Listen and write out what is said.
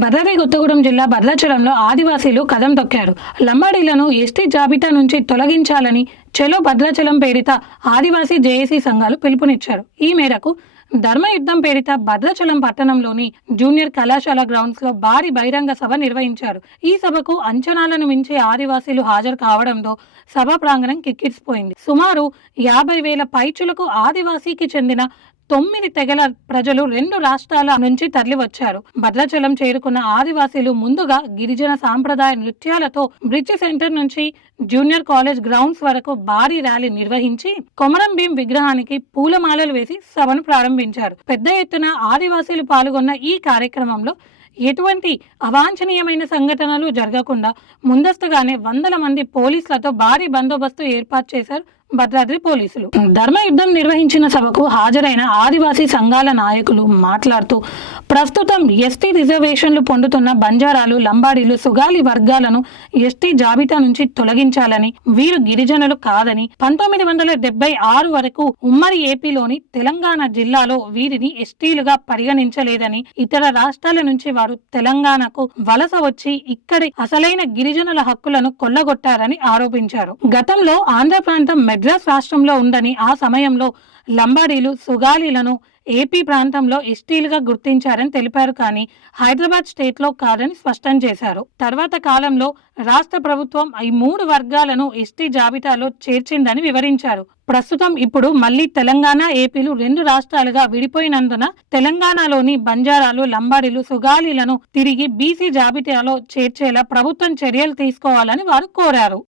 భద్రాద్రి కొత్తగూడెం జిల్లా భద్రాచలంలో ఆదివాసీలు కదం తొక్కారు. లంబాడీలను ఎస్టీ జాబితా నుంచి తొలగించాలని చలో భద్రాచలం పేరిట ఆదివాసీ జేఏసీ సంఘాలు పిలుపునిచ్చారు. ఈ మేరకు ధర్మయుద్ధం పేరిట భద్రాచలం పట్టణంలోని జూనియర్ కళాశాల గ్రౌండ్స్ లో భారీ బహిరంగ సభ నిర్వహించారు. ఈ సభకు అంచనాలను మించి ఆదివాసీలు హాజరు కావడంతో సభ ప్రాంగణం కిక్కిరిసిపోయింది. సుమారు 50,000 పైచులకు ఆదివాసీకి చెందిన 9 తెగల ప్రజలు 2 రాష్ట్రాల నుంచి తరలి వచ్చారు. భద్రాచలం చేరుకున్న ఆదివాసీలు ముందుగా గిరిజన సాంప్రదాయ నృత్యాలతో బ్రిడ్జి సెంటర్ నుంచి జూనియర్ కాలేజ్ గ్రౌండ్స్ వరకు భారీ ర్యాలీ నిర్వహించి కొమరం భీం విగ్రహానికి పూలమాలలు వేసి సభను ప్రారంభించారు. పెద్ద ఎత్తున ఆదివాసీలు పాల్గొన్న ఈ కార్యక్రమంలో ఎటువంటి అవాంఛనీయమైన సంఘటనలు జరగకుండా ముందస్తుగానే వందల మంది పోలీసులతో భారీ బందోబస్తు ఏర్పాటు చేశారు భద్రాద్రి పోలీసులు. ధర్మయుద్ధం నిర్వహించిన సభకు హాజరైన ఆదివాసీ సంఘాల నాయకులు మాట్లాడుతూ ప్రస్తుతం ఎస్టీ రిజర్వేషన్లు పొందుతున్న బంజారాలు, లంబాడీలు, సుగాలి వర్గాలను ఎస్టీ జాబితా నుంచి తొలగించాలని, వీరు గిరిజనులు కాదని, 1976 వరకు ఉమ్మడి ఏపీలోని తెలంగాణ జిల్లాలో వీరిని ఎస్టీలుగా పరిగణించలేదని, ఇతర రాష్ట్రాల నుంచి వారు తెలంగాణకు వలస వచ్చి ఇక్కడి అసలైన గిరిజనుల హక్కులను కొల్లగొట్టారని ఆరోపించారు. గతంలో ఆంధ్ర ప్రాంతం మద్రాస్ రాష్ట్రంలో ఉందని, ఆ సమయంలో లంబాడీలు, సుగాలీలను ఏపీ ప్రాంతంలో ఎస్టీలుగా గుర్తించారని తెలిపారు. కానీ హైదరాబాద్ స్టేట్ లో కాదని స్పష్టం చేశారు. తర్వాత కాలంలో రాష్ట్ర ప్రభుత్వం ఈ 3 వర్గాలను ఎస్టీ జాబితాలో చేర్చిందని వివరించారు. ప్రస్తుతం ఇప్పుడు మళ్లీ తెలంగాణ, ఏపీలు 2 రాష్ట్రాలుగా విడిపోయినందున తెలంగాణలోని బంజారాలు, లంబాడీలు, సుగాలీలను తిరిగి బీసీ జాబితాలో చేర్చేలా ప్రభుత్వం చర్యలు తీసుకోవాలని వారు కోరారు.